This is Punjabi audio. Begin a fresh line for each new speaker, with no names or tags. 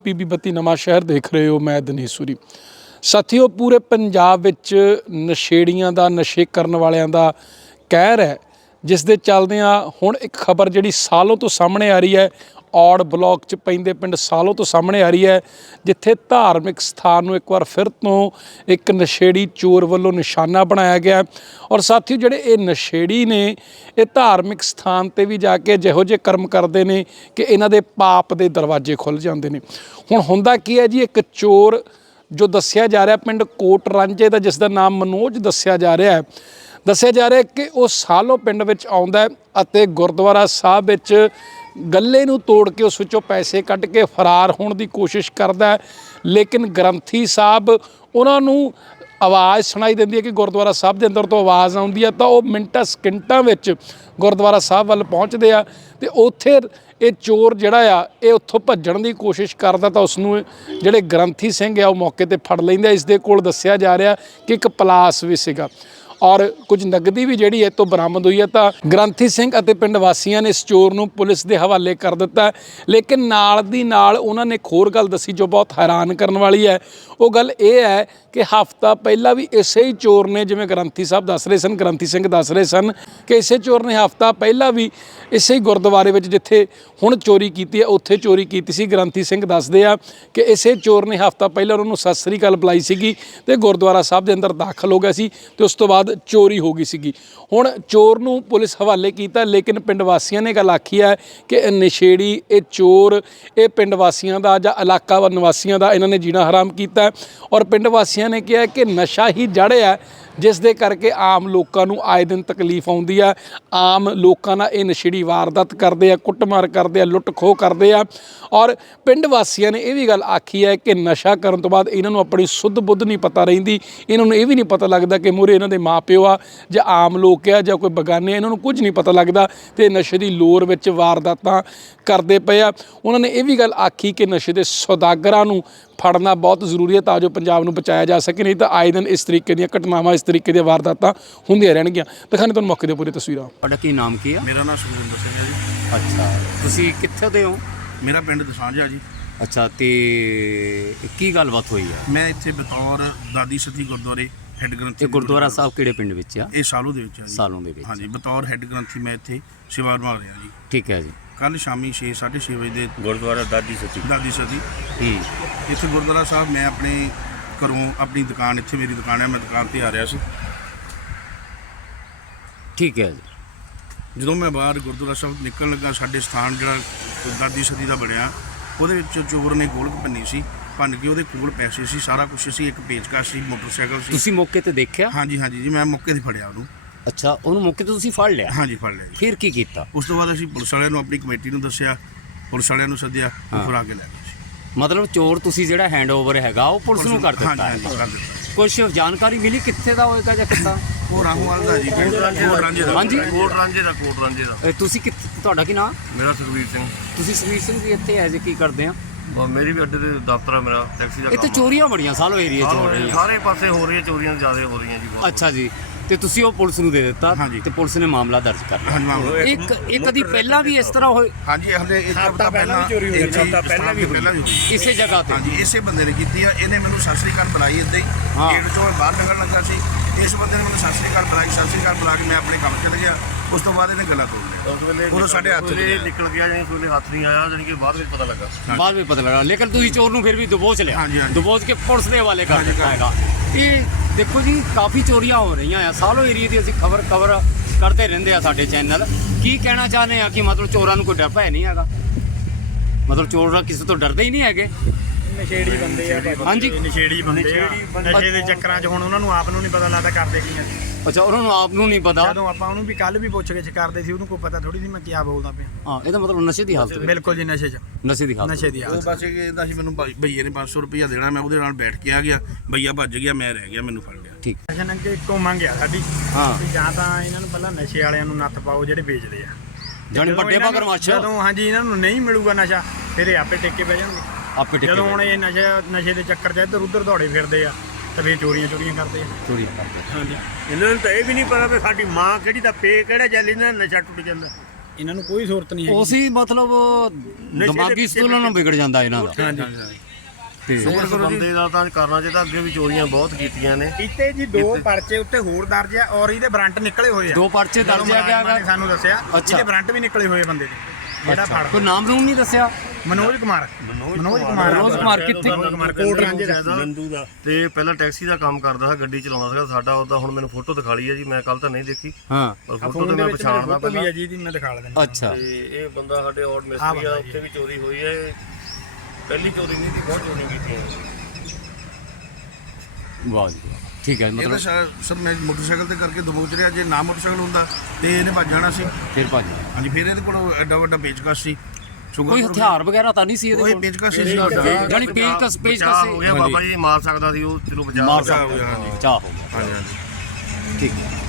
पीबी 32 नवां शहर देख रहे हो। मैं धनेसुरी साथियों, पूरे पंजाब विच नशेड़ियां दा नशे करन वालियां दा कहर है, जिस दे चलदियां हुण एक खबर जिहड़ी सालों तो सामने आ रही है। औड़ ब्लॉक च पैंदे पिंड सालों तो सामने आ रही है, जिथे धार्मिक स्थान नूं एक बार फिर तो एक नशेड़ी चोर वालों निशाना बनाया गया। और साथियों, जिहड़े ये नशेड़ी ने ये धार्मिक स्थान ते भी जाके जिहो जे कर्म करते हैं कि इन्हां दे पाप दे दरवाजे खुल जाते हैं। हुण हुंदा की है जी, एक चोर जो दस्सिया जा रहा पिंड कोट रांझे का, जिसका नाम मनोज दस्सिया जा रहा है। दस्सिया जा रहा है कि वह सालों पिंड विच आउंदा है अते गुरुद्वारा साहब विच गल्ले नूं तोड़ के उस विचों पैसे कढ़ के फरार होने की कोशिश करता है। लेकिन ग्रंथी साहब उन्हां नूं आवाज़ सुनाई देती है कि गुरुद्वारा साहब के अंदर तो आवाज़ आउंदी है, तो वह मिंटां सकिंटां विच गुरुद्वारा साहब वाल पहुँचते हैं। तो उत्थे ये चोर जिहड़ा आ ये उत्थों भज्जण की कोशिश करता, तो उसनूं जिहड़े ग्रंथी सिंह आ वो मौके ते फड़ लैंदे। इस दे कोल दस्सिया जा रहा कि एक पलास भी सीगा और कुछ नगदी भी जिहड़ी इस तो बरामद हुई है। तो ग्रंथी सिंह अते पिंड वासियों ने इस चोर नूं पुलिस के हवाले कर दिता है। लेकिन नाल दी नाल उन्होंने एक होर गल दसी जो बहुत हैरान करने वाली है। वो गल ये है कि हफ्ता पहला भी इसे ही चोर ने, जिवें ग्रंथी साहब दस रहे सन, ग्रंथी सिंह दस रहे सन कि इसे चोर ने हफ्ता पहला भी इसे ही गुरुद्वारे विच जिथे हुण चोरी की है उत्थे चोरी की सी। ग्रंथी सिंह दसदे आ कि इसे चोर ने हफ्ता पहला उन्होंने सत श्री अकाल बुलाई सीगी ते गुरुद्वारा साहब के अंदर दाखिल हो गया सी ते उस तो बाद चोरी हो गई सीगी। हुण चोर नूं पुलिस हवाले कीता, लेकिन पिंड वासियों ने गल आखी है कि नशेड़ी ये चोर ये पिंड वासियों का जां इलाका निवासियों का इन्होंने जीना हराम किया। और पिंड वासियों ने कहा कि नशा ही जड़ है जिस दे करके आम लोगों को आए दिन तकलीफ आउंदी है। आम लोगों नाल ये नशेड़ी वारदात करते हैं, कुटमार करते हैं, लुट खोह करते हैं। और पिंड वासियों ने यह भी गल आखी है कि नशा करन तो बाद इन्हों अपनी सुध बुध नहीं पता रहिंदी। इन्होंने ये भी नहीं पता लगता कि मूहरे इन्हों माँ प्यो आ जां आम लोग आ जां कोई बगाने, इन्हों कुछ नहीं पता लगता तो नशे की लोर विच वारदातां करते पे आ। उन्होंने ये भी गल आखी कि नशे के सौदागरां नूं फड़ना बहुत जरूरी है ताजो पंजाब नूं बचाया जा सके, नहीं तो आए दिन इस तरीके दी घटनावां इस तरीके दी वारदातां हुंदियां रहणगीਆਂ। दिखाने तुहानूं मौके दी पूरी तस्वीरां।
ਤੁਹਾਡਾ ਕੀ ਨਾਮ ਕੀ ਆ?
मेरा नाम सुखविंदर सिंह है जी।
ਅੱਛਾ, ਤੁਸੀਂ ਕਿੱਥੇ ਦੇ ਹੋ?
मेरा पिंड दसांझा जी।
ਅੱਛਾ, ਤੇ ਕੀ ਗੱਲਬਾਤ ਹੋਈ ਆ?
मैं इत्थे बतौर दादी सती गुरुद्वारे हैड ग्रंथी।
ਇਹ ਗੁਰਦੁਆਰਾ ਸਾਹਿਬ ਕਿਹੜੇ ਪਿੰਡ ਵਿੱਚ ਆ?
ये सालों ਦੇ ਵਿੱਚ ਆ ਜੀ।
ਸਾਲੋਂ ਦੇ ਵਿੱਚ।
हाँ जी, बतौर हैड ग्रंथी मैं इत्थे सेवा निभा रहा जी।
ਠੀਕ ਹੈ ਜੀ।
कल शामी 6:30 बजे ਦੇ
गुरुद्वारा दादी सती
दादी सती
ਹੂੰ,
ਇੱਥੇ ਗੁਰਦੁਆਰਾ ਸਾਹਿਬ मैं अपने घरों अपनी दुकान, ਇੱਥੇ मेरी दुकान है, मैं दुकान ਤੇ आ ਰਿਹਾ ਸੀ।
ਠੀਕ ਹੈ ਜੀ।
ਜਦੋਂ ਮੈਂ ਬਾਹਰ ਗੁਰਦੁਆਰਾ ਸਾਹਿਬ ਨਿਕਲਣ ਲੱਗਾ, ਸਾਡੇ ਸਥਾਨ ਜਿਹੜਾ ਦਾਦੀ ਸਤੀ ਦਾ ਬਣਿਆ ਉਹਦੇ ਵਿੱਚ ਚੋਰ ਨੇ ਗੋਲਕ ਭੰਨੀ ਸੀ। ਭੰਨ ਕੇ ਉਹਦੇ ਕੋਲ ਪੈਸੇ ਸੀ, ਸਾਰਾ ਕੁਛ ਸੀ, ਇੱਕ ਪੇਚਕਸ ਸੀ, ਮੋਟਰਸਾਈਕਲ ਸੀ।
ਤੁਸੀਂ ਮੌਕੇ ਤੇ ਦੇਖਿਆ?
ਹਾਂਜੀ ਹਾਂਜੀ ਜੀ, ਮੈਂ ਮੌਕੇ 'ਤੇ ਫੜਿਆ ਉਹਨੂੰ।
ਅੱਛਾ, ਉਹਨੂੰ ਮੌਕੇ ਤੇ ਤੁਸੀਂ ਫੜ ਲਿਆ?
ਹਾਂਜੀ, ਫੜ ਲਿਆ ਜੀ।
ਫਿਰ ਕੀ ਕੀਤਾ?
ਉਸ ਤੋਂ ਬਾਅਦ ਅਸੀਂ ਪੁਲਿਸ ਵਾਲਿਆਂ ਨੂੰ, ਆਪਣੀ ਕਮੇਟੀ ਨੂੰ ਦੱਸਿਆ, ਪੁਲਿਸ ਵਾਲਿਆਂ ਨੂੰ ਸੱਦਿਆ, ਉਹ ਫਿਰ ਆ ਕੇ ਲੈ ਗਏ ਸੀ।
ਮਤਲਬ ਚੋਰ ਤੁਸੀਂ ਜਿਹੜਾ ਹੈਂਡਓਵਰ ਹੈਗਾ ਉਹ ਪੁਲਿਸ ਨੂੰ ਕਰ ਦਿੱਤਾ ਹੈ?
ਹਾਂਜੀ, ਕਰ ਦਿੱਤਾ।
ਕੁਛ ਜਾਣਕਾਰੀ ਮਿਲੀ ਕਿੱਥੇ ਦਾ ਹੋਏਗਾ ਜਾਂ ਕਿੱਦਾਂ?
ਉਹ ਰਾਮਵਾਲ ਦਾ ਜੀ, ਕੋਟ ਰਾਂਝੇ ਦਾ।
ਹਾਂਜੀ,
कोट रांझे का कोट रांझे का
ਇਹ ਤੁਸੀਂ ਤੁਹਾਡਾ ਕੀ ਨਾਮ?
मेरा सुखवीर सिंह
ਤੁਸੀਂ ਸੁਖਵੀਰ ਸਿੰਘ ਜੀ ਇੱਥੇ ਐਜ਼ ਕੀ ਕਰਦੇ ਆ?
और मेरी भी अड्डे दे दफ्तर है, मेरा टैक्सी का
ਇੱਥੇ
काम
ਚੋਰੀਆਂ ਬੜੀਆਂ ਸਾਲੋ ਏਰੀਆ 'ਚ ਹੋ
है।
ਰਹੀਆਂ।
सारे पासे हो रही है, चोरियां ज़्यादा हो रही हैं जी।
ਅੱਛਾ ਜੀ, ਤੇ ਤੁਸੀਂ ਉਹ ਪੁਲਿਸ ਨੂੰ ਦੇ ਦਿੱਤਾ
ਹਾਂਜੀ।
ਤੇ ਪੁਲਿਸ ਨੇ ਮਾਮਲਾ ਦਰਜ ਕਰ ਲਿਆ।
ਹਾਂਜੀ ਮਾਮਲਾ।
ਇੱਕ ਕਦੀ ਪਹਿਲਾਂ ਵੀ ਇਸ ਤਰ੍ਹਾਂ ਹੋਏ
ਹਾਂਜੀ, ਹਲੇ ਇੱਕ ਹਫ਼ਤਾ ਪਹਿਲਾਂ ਵੀ ਚੋਰੀ ਹੋਈ, ਪਹਿਲਾਂ ਵੀ ਹੋਈ
ਇਸੇ ਜਗ੍ਹਾ ਤੇ?
ਹਾਂਜੀ, ਇਸੇ ਬੰਦੇ ਨੇ ਕੀਤੀ ਆ। ਇਹਨੇ ਮੈਨੂੰ ਸਤਿ ਸ੍ਰੀ ਅਕਾਲ ਬੁਲਾਈ ਇੱਦਾਂ ਹੀ,
ਹਾਂ।
ਗੇਟ ਚੋਂ ਮੈਂ ਬਾਹਰ ਨਿਕਲਣ ਲੱਗਾ ਸੀ। ਇਸ ਬੰਦੇ ਨੇ ਮੈਨੂੰ ਸਤਿ ਸ੍ਰੀ ਅਕਾਲ ਬੁਲਾਈ, ਸਤਿ ਸ੍ਰੀ ਅਕਾਲ ਬੁਲਾ ਕੇ ਮੈਂ ਆਪਣੇ ਕੰਮ ਚਲੇ ਗਿਆ। ਉਸ ਤੋਂ ਬਾਅਦ ਇਹਨੇ ਗੱਲਾਂ ਤੋੜ ਲਿਆ।
उस वेले
ਉਦੋਂ ਸਾਡੇ ਹੱਥ 'ਚ
वेले
ਲਿਆ।
निकल गया, यानी उस वेले हाथ नहीं आया, यानी कि बाद में पता लगा।
ਬਾਅਦ ਵਿੱਚ ਪਤਾ ਲੱਗਾ, ਲੇਕਿਨ ਤੁਸੀਂ ਚੋਰ ਨੂੰ ਫਿਰ ਵੀ ਦਬੋਚ ਲਿਆ?
ਹਾਂਜੀ, ਹਾਂਜੀ।
ਦਬੋਚ ਕੇ ਪੁਲਿਸ ਦੇ ਹਵਾਲੇ ਕਰ
ਹਾਂਜੀ,
ਦਿੱਤਾ ਹੈਗਾ। ਇਹ ਦੇਖੋ ਜੀ, ਕਾਫੀ ਚੋਰੀਆਂ ਹੋ ਰਹੀਆਂ ਆ ਸਾਲੋ ਏਰੀਏ ਦੀ। ਅਸੀਂ ਖਬਰ ਕਰਦੇ ਰਹਿੰਦੇ ਆ ਸਾਡੇ ਚੈਨਲ। ਕੀ ਕਹਿਣਾ ਚਾਹੁੰਦੇ ਆ ਕਿ ਮਤਲਬ ਚੋਰਾਂ ਨੂੰ ਕੋਈ ਡਰ ਭੈ ਨਹੀਂ ਹੈਗਾ? ਮਤਲਬ ਚੋਰ ਕਿਸੇ ਤੋਂ ਡਰਦੇ ਹੀ ਨਹੀਂ ਹੈਗੇ?
ਨਸ਼ੇੜੀ ਬੰਦੇ ਆ ਭਾਜੀ।
ਹਾਂਜੀ,
ਨਸ਼ੇੜੀ ਬੰਦੇ ਆ। ਨਸ਼ੇ ਦੇ ਚੱਕਰਾਂ 'ਚ ਹੁਣ ਉਹਨਾਂ ਨੂੰ ਆਪ ਨੂੰ ਨਹੀਂ ਪਤਾ ਲੱਗਦਾ ਕਰਦੇ ਕੀ ਆ।
ਅੱਛਾ, ਉਹਨਾਂ ਨੂੰ ਆਪ ਨੂੰ ਨਹੀਂ ਪਤਾ।
ਜਦੋਂ ਆਪਾਂ ਉਹਨੂੰ ਵੀ ਕੱਲ ਵੀ ਪੁੱਛ ਗਿੱਛ ਕਰਦੇ ਸੀ, ਉਹਨੂੰ ਕੋਈ ਪਤਾ ਥੋੜੀ ਸੀ ਮੈਂ ਕੀ ਬੋਲਦਾ ਪਿਆ।
ਹਾਂ, ਇਹਦਾ ਮਤਲਬ ਨਸ਼ੇ ਦੀ ਹਾਲਤ ਵਿੱਚ।
ਬਿਲਕੁਲ ਜੀ, ਨਸ਼ੇ 'ਚ,
ਨਸ਼ੇ ਦੀ ਹਾਲਤ
ਨਸ਼ੇ ਦੀ
ਉਹ
ਹਾਲਤ।
ਬਸ ਇਹ ਕਹਿੰਦਾ ਸੀ ਮੈਨੂੰ ਭਈਏ ਨੇ 500 ਰੁਪਈਆ ਦੇਣਾ, ਮੈਂ ਉਹਦੇ ਨਾਲ ਬੈਠ ਕੇ ਆ ਗਿਆ। ਭਈਆ ਭੱਜ ਗਿਆ, ਮੈਂ ਰਹਿ ਗਿਆ, ਮੈਨੂੰ ਫੜ ਲਿਆ।
ਠੀਕ।
ਅਜਨ ਕਿ ਇੱਕੋ ਮੰਗ ਆ ਸਾਡੀ
ਹਾਂ,
ਵੀ ਜਾਂ ਤਾਂ ਇਹਨਾਂ ਨੂੰ ਪਹਿਲਾਂ ਨਸ਼ੇ ਵਾਲਿਆਂ ਨੂੰ ਨੱਥ ਪਾਓ ਜਿਹੜੇ ਵੇਚਦੇ ਆ।
ਜਾਣੀ ਵੱਡੇ ਮਗਰਮੱਛ
ਜਦੋਂ ਹਾਂਜੀ ਇਹਨਾਂ ਨੂੰ ਨਹੀਂ ਮਿਲੂਗਾ ਨਸ਼ਾ, ਫਿਰ ਇਹ ਆਪੇ ਟੇਕੇ ਬਹਿ ਜਾਣਗੇ।
ਆਪੇ ਟਿੱਕੇ
ਜਦੋਂ ਹੁਣ ਇਹ ਨਸ਼ੇ ਦੇ ਚੱਕਰ 'ਚ ਇੱਧਰ ਉੱਧਰ ਦੌੜੇ ਫਿਰਦੇ ਆ ਤਾਂ ਫਿਰ ਚੋਰੀਆਂ ਕਰਦੇ ਆ।
ਚੋਰੀ ਕਰਦੇ।
ਹਾਂਜੀ,
ਇਹਨਾਂ ਨੂੰ ਤਾਂ ਇਹ ਵੀ ਨਹੀਂ ਪਤਾ ਵੀ ਸਾਡੀ ਮਾਂ ਕਿਹੜੀ ਦਾ ਪੇ ਕਿਹੜਾ ਚੱਲ, ਇਹਨਾਂ ਦਾ ਨਸ਼ਾ ਟੁੱਟ ਜਾਂਦਾ।
ਇਹਨਾਂ ਨੂੰ ਕੋਈ ਜ਼ਰੂਰਤ ਨਹੀਂ ਹੈਗੀ
ਉਸੇ ਮਤਲਬ ਦਿਮਾਗੀ ਸੰਤੁਲਨ ਵਿਗੜ ਜਾਂਦਾ ਇਹਨਾਂ ਦਾ
ਹਾਂਜੀ
ਤੇ
ਇਸ ਬੰਦੇ ਦਾ ਤਾਂ ਕਰਨਾ ਚਾਹੀਦਾ, ਅੱਗੇ ਵੀ ਚੋਰੀਆਂ ਬਹੁਤ ਕੀਤੀਆਂ ਨੇ।
ਇੱਥੇ ਜੀ 2 ਪਰਚੇ ਉੱਤੇ ਹੋਰ ਦਰਜ ਆ ਔਰ ਇਹਦੇ ਵਾਰੰਟ ਨਿਕਲੇ ਹੋਏ ਆ।
2 ਪਰਚੇ ਦਰਜ ਆ ਗਿਆ
ਨੇ ਸਾਨੂੰ ਦੱਸਿਆ
ਅੱਛਾ।
ਇਹਦੇ ਵਾਰੰਟ ਵੀ ਨਿਕਲੇ ਹੋਏ ਬੰਦੇ ਦੇ ਜਿਹੜਾ
ਅੱਛਾ,
ਫੜ
ਕੋਈ ਨਾਮ ਨੂਮ ਨਹੀਂ ਦੱਸਿਆ।
ਮਨੋਜ ਕੁਮਾਰ
ਮਨੋਜ ਕੁਮਾਰ ਕਿੱਥੇ?
ਕੋਟ ਰਾਂਝੇ ਦਾ
ਨੰਦੂ ਦਾ ਤੇ ਪਹਿਲਾਂ ਟੈਕਸੀ ਦਾ ਕੰਮ ਕਰਦਾ ਸੀ, ਗੱਡੀ ਚਲਾਉਂਦਾ ਸੀਗਾ। ਸਾਡਾ ਉਹਦਾ ਹੁਣ ਮੈਨੂੰ ਫੋਟੋ ਦਿਖਾ ਲਈ ਹੈ ਜੀ, ਮੈਂ ਕੱਲ ਤਾਂ ਨਹੀਂ ਦੇਖੀ
ਹਾਂ
ਪਰ ਫੋਟੋ ਤੇ ਮੈਂ ਪਛਾਣਦਾ
ਵੀ
ਪਹਿਲਾਂ।
ਹੈ ਜੀ ਦੀ ਮੈਂ ਦਿਖਾ ਦਿੰਦਾ।
ਅੱਛਾ
ਤੇ ਇਹ ਬੰਦਾ ਸਾਡੇ ਔਰ ਮਿਸਤਰੀ ਆ, ਉੱਥੇ ਵੀ ਚੋਰੀ ਹੋਈ ਹੈ। ਪਹਿਲੀ ਚੋਰੀ ਨਹੀਂ ਸੀ, ਬਹੁਤ ਚੋਰੀ ਕੀਤੀਆਂ।
ਵਾਹ ਜੀ ਠੀਕ ਹੈ
ਇਹ ਤਾਂ
ਮਤਲਬ
ਸਰ ਮੈਂ ਮੋਟਰਸਾਈਕਲ ਤੇ ਕਰਕੇ ਦਬੋਚ ਰਿਹਾ, ਜੇ ਨਾ ਮੋਟਰਸਾਈਕਲ ਹੁੰਦਾ ਤੇ ਇਹਨੇ ਭੱਜ ਜਾਣਾ ਸੀ।
ਫਿਰ ਭਾਜੀ
ਹਾਂਜੀ, ਫਿਰ ਇਹਦੇ ਕੋਲ ਐਡਾ ਵੱਡਾ ਪੇਚਕਸ ਸੀ।
ਕੋਈ ਹਥਿਆਰ ਵਗੈਰਾ ਤਾਂ ਨਹੀਂ ਸੀ ਇਹਦੇ
ਕੋਈ
ਕੋਲ?
ਪੇਚਕਸ ਸੀ
ਜਾਨੀ ਪੇਚਕਸ
ਬਚਾਅ ਹੋ ਗਿਆ ਬਾਬਾ ਜੀ, ਮਾਰ ਸਕਦਾ ਸੀ ਉਹ, ਚਲੋ ਬਚਾਅ ਹੋ ਗਿਆ।
ਹਾਂਜੀ
ਚਾਹ ਹੋ ਗਿਆ
ਹਾਂਜੀ
ਠੀਕ ਹੈ।